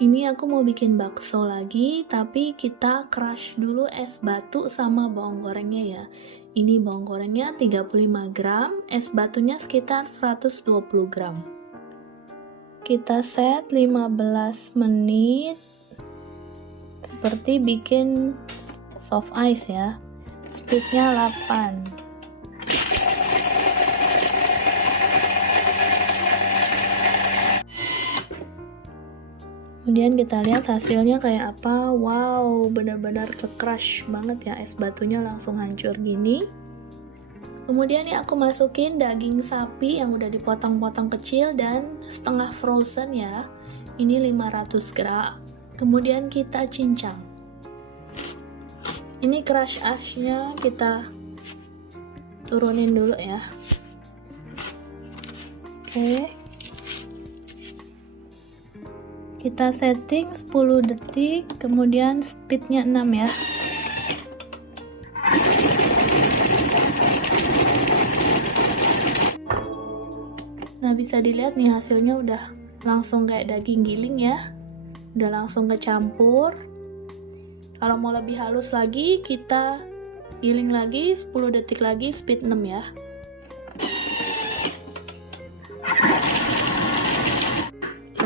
Ini aku mau bikin bakso lagi, tapi kita crush dulu es batu sama bawang gorengnya ya. Ini bawang gorengnya 35 gram, es batunya sekitar 120 gram. Kita set 15 menit, seperti bikin soft ice ya. Speednya 8. Kemudian kita lihat hasilnya kayak apa. Wow, benar-benar ke-crush banget ya, es batunya langsung hancur gini. Kemudian nih aku masukin daging sapi yang udah dipotong-potong kecil dan setengah frozen ya. Ini 500 gram. Kemudian kita cincang. Ini crush ice-nya kita turunin dulu ya. Oke. Kita setting 10 detik, kemudian speednya 6 ya. Nah, bisa dilihat nih hasilnya udah langsung kayak daging giling ya. Udah langsung kecampur. Kalau mau lebih halus lagi, kita giling lagi 10 detik lagi, speed 6 ya.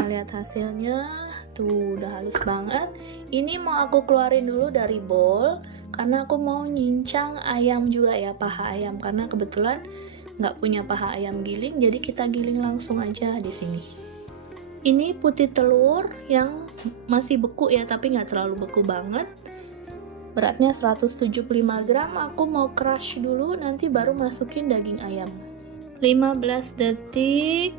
Lihat hasilnya, tuh udah halus banget. Ini mau aku keluarin dulu dari bowl karena aku mau nyincang ayam juga ya, paha ayam, karena kebetulan nggak punya paha ayam giling, jadi kita giling langsung aja di sini. Ini putih telur yang masih beku ya, tapi nggak terlalu beku banget. Beratnya 175 gram. Aku mau crush dulu, nanti baru masukin daging ayam. 15 detik.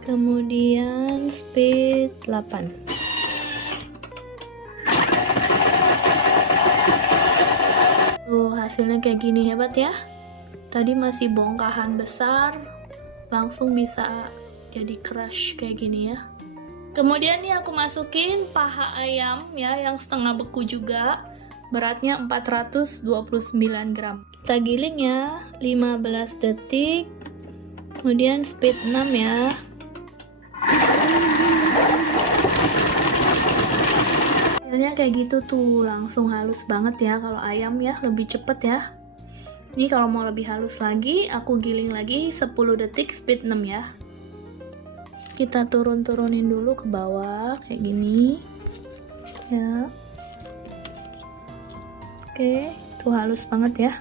Kemudian speed 8. Tuh hasilnya kayak gini, hebat ya. Tadi masih bongkahan besar, langsung bisa jadi crush kayak gini ya. Kemudian nih aku masukin paha ayam ya, yang setengah beku juga. Beratnya 429 gram. Kita giling ya, 15 detik. Kemudian speed 6 ya. Hasilnya kayak gitu tuh, langsung halus banget ya. Kalau ayam ya lebih cepet ya. Ini kalau mau lebih halus lagi, aku giling lagi 10 detik, speed 6 ya. Kita turunin dulu ke bawah kayak gini ya. Oke, tuh halus banget ya.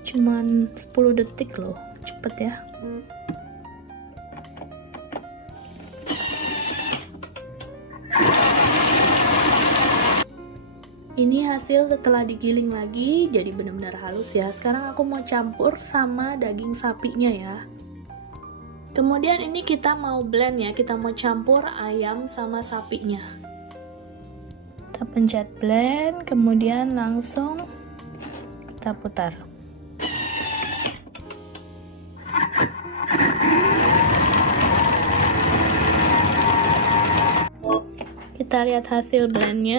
Cuman 10 detik loh, cepet ya. Ini hasil setelah digiling lagi, jadi benar-benar halus ya. Sekarang aku mau campur sama daging sapinya ya. Kemudian ini kita mau blend ya, kita mau campur ayam sama sapinya. Kita pencet blend, kemudian langsung kita putar. Kita lihat hasil blendnya.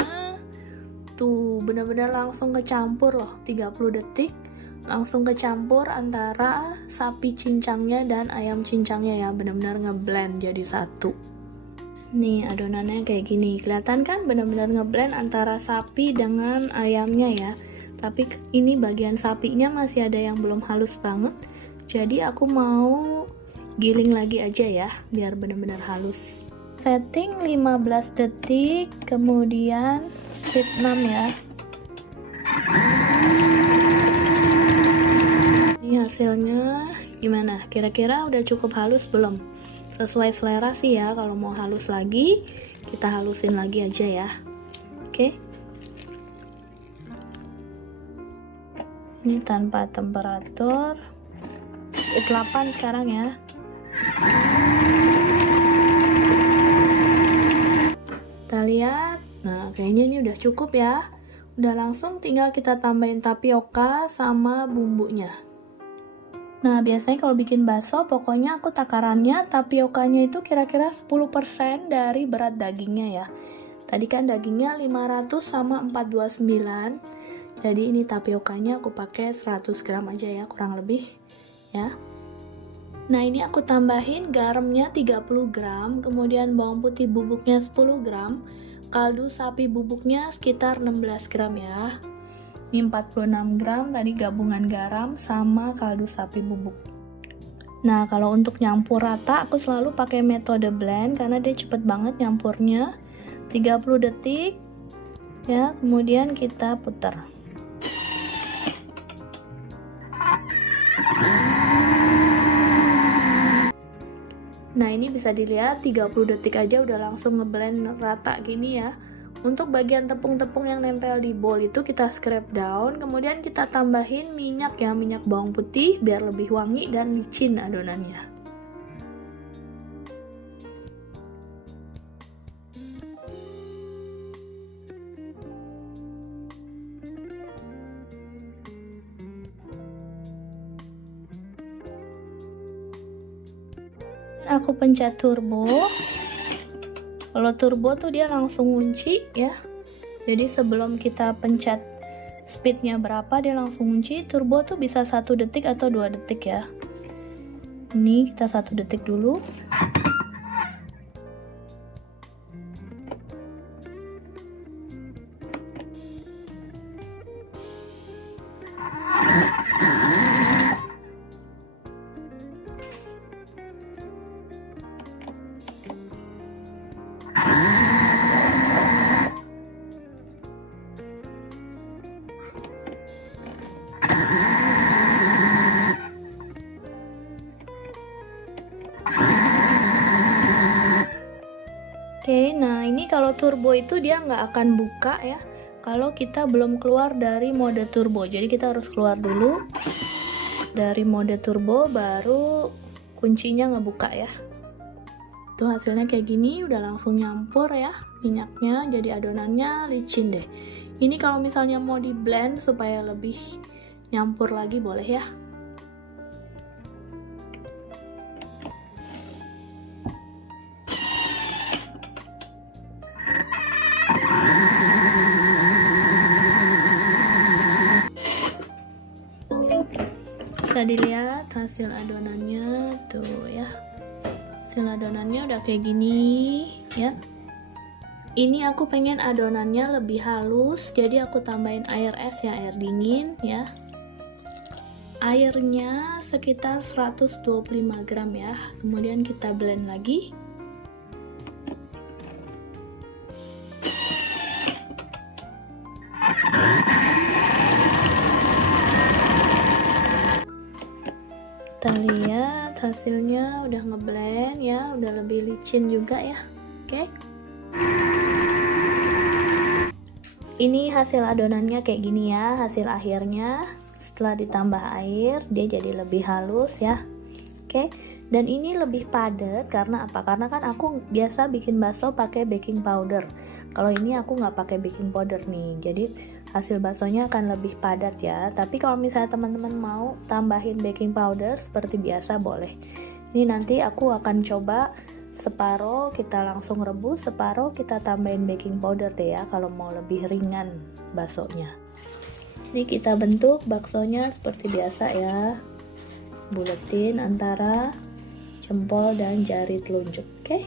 Tuh benar-benar langsung kecampur loh, 30 detik langsung kecampur antara sapi cincangnya dan ayam cincangnya ya, benar-benar ngeblend jadi satu. Nih adonannya kayak gini, kelihatan kan benar-benar ngeblend antara sapi dengan ayamnya ya. Tapi ini bagian sapinya masih ada yang belum halus banget, jadi aku mau giling lagi aja ya biar benar-benar halus. Setting 15 detik, kemudian speed 6 ya. Ini hasilnya gimana? Kira-kira udah cukup halus belum? Sesuai selera sih ya, kalau mau halus lagi, kita halusin lagi aja ya. Oke. Ini tanpa temperatur. Speed 8 sekarang ya. Kita lihat, nah kayaknya ini udah cukup ya. Udah langsung tinggal kita tambahin tapioka sama bumbunya. Nah biasanya kalau bikin bakso, pokoknya aku takarannya tapiokanya itu kira-kira 10% dari berat dagingnya ya. Tadi kan dagingnya 500 sama 429. Jadi ini tapiokanya aku pakai 100 gram aja ya, kurang lebih ya. Nah, ini aku tambahin garamnya 30 gram, kemudian bawang putih bubuknya 10 gram, kaldu sapi bubuknya sekitar 16 gram ya. Ini 46 gram tadi gabungan garam sama kaldu sapi bubuk. Nah, kalau untuk nyampur rata aku selalu pakai metode blend karena dia cepet banget nyampurnya. 30 detik ya, kemudian kita putar. Nah, ini bisa dilihat 30 detik aja udah langsung ngeblend rata gini ya. Untuk bagian tepung-tepung yang nempel di bowl itu kita scrape down, kemudian kita tambahin minyak ya, minyak bawang putih biar lebih wangi dan licin adonannya. Aku pencet turbo. Kalau turbo tuh dia langsung kunci ya. Jadi sebelum kita pencet speednya berapa dia langsung kunci. Turbo tuh bisa 1 detik atau 2 detik ya. Ini kita 1 detik dulu. Oke, nah ini kalau turbo itu dia nggak akan buka ya kalau kita belum keluar dari mode turbo. Jadi kita harus keluar dulu dari mode turbo baru kuncinya ngebuka ya. Tuh hasilnya kayak gini, udah langsung nyampur ya minyaknya, jadi adonannya licin deh. Ini kalau misalnya mau di blend supaya lebih nyampur lagi boleh ya. Bisa dilihat hasil adonannya tuh ya. Hasil adonannya udah kayak gini ya. Ini aku pengen adonannya lebih halus, jadi aku tambahin air es ya, air dingin ya. Airnya sekitar 125 gram ya. Kemudian kita blend lagi. Kita lihat hasilnya udah ngeblend ya, udah lebih licin juga ya. Oke. Ini hasil adonannya kayak gini ya, hasil akhirnya. Setelah ditambah air, dia jadi lebih halus ya. Oke. Dan ini lebih padat karena apa? Karena kan aku biasa bikin bakso pakai baking powder. Kalau ini aku nggak pakai baking powder nih. Jadi hasil baksonya akan lebih padat ya. Tapi kalau misalnya teman-teman mau tambahin baking powder seperti biasa boleh. Ini nanti aku akan coba separuh kita langsung rebus, separuh kita tambahin baking powder deh ya kalau mau lebih ringan baksonya. Ini kita bentuk baksonya seperti biasa ya. Buletin antara jempol dan jari telunjuk, oke?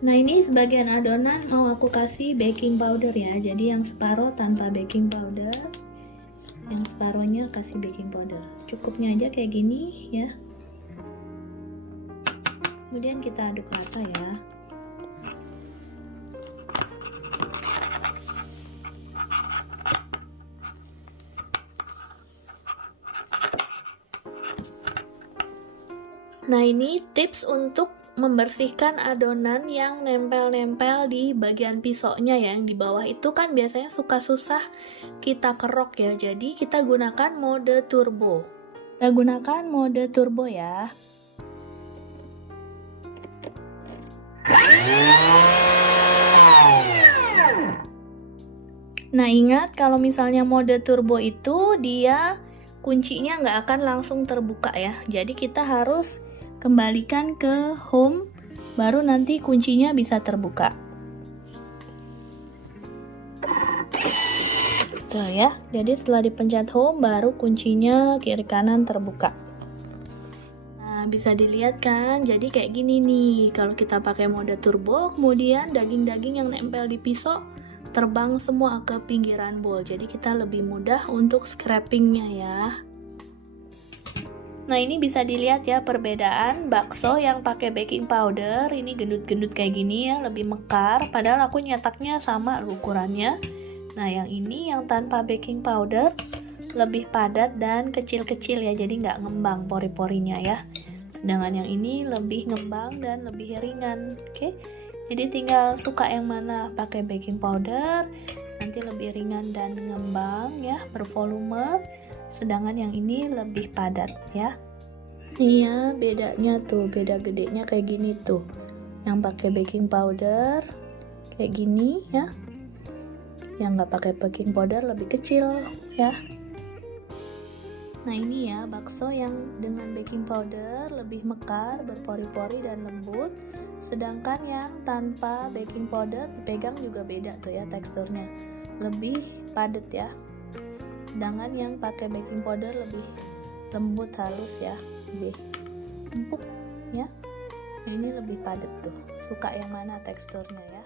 Nah, ini sebagian adonan mau aku kasih baking powder ya. Jadi yang separuh tanpa baking powder, yang separuhnya kasih baking powder. Cukupnya aja kayak gini ya. Kemudian kita aduk rata ya. Nah, ini tips untuk membersihkan adonan yang nempel-nempel di bagian pisaunya ya, yang di bawah itu kan biasanya suka susah kita kerok ya. Jadi kita gunakan mode turbo. Kita gunakan mode turbo ya. Nah, ingat kalau misalnya mode turbo itu dia kuncinya nggak akan langsung terbuka ya. Jadi kita harus kembalikan ke home, baru nanti kuncinya bisa terbuka. Tuh ya, jadi setelah dipencet home baru kuncinya kiri kanan terbuka. Nah, bisa dilihat kan, jadi kayak gini nih. Kalau kita pakai mode turbo, kemudian daging-daging yang nempel di pisau terbang semua ke pinggiran bowl. Jadi kita lebih mudah untuk scrapingnya ya. Nah, ini bisa dilihat ya perbedaan bakso yang pakai baking powder. Ini gendut-gendut kayak gini ya, lebih mekar. Padahal aku nyetaknya sama ukurannya. Nah, yang ini yang tanpa baking powder lebih padat dan kecil-kecil ya, jadi nggak ngembang pori-porinya ya. Sedangkan yang ini lebih ngembang dan lebih ringan. Oke, jadi tinggal suka yang mana, pakai baking powder nanti lebih ringan dan ngembang ya, bervolume. Sedangkan yang ini lebih padat ya. Iya, bedanya tuh, beda gedenya kayak gini tuh. Yang pakai baking powder kayak gini ya. Yang nggak pakai baking powder lebih kecil ya. Nah, ini ya bakso yang dengan baking powder lebih mekar, berpori-pori dan lembut. Sedangkan yang tanpa baking powder dipegang juga beda tuh ya teksturnya. Lebih padat ya. Sedangkan yang pakai baking powder lebih lembut, halus ya, lebih empuk ya. Nah, ini lebih padat tuh. Suka yang mana teksturnya ya?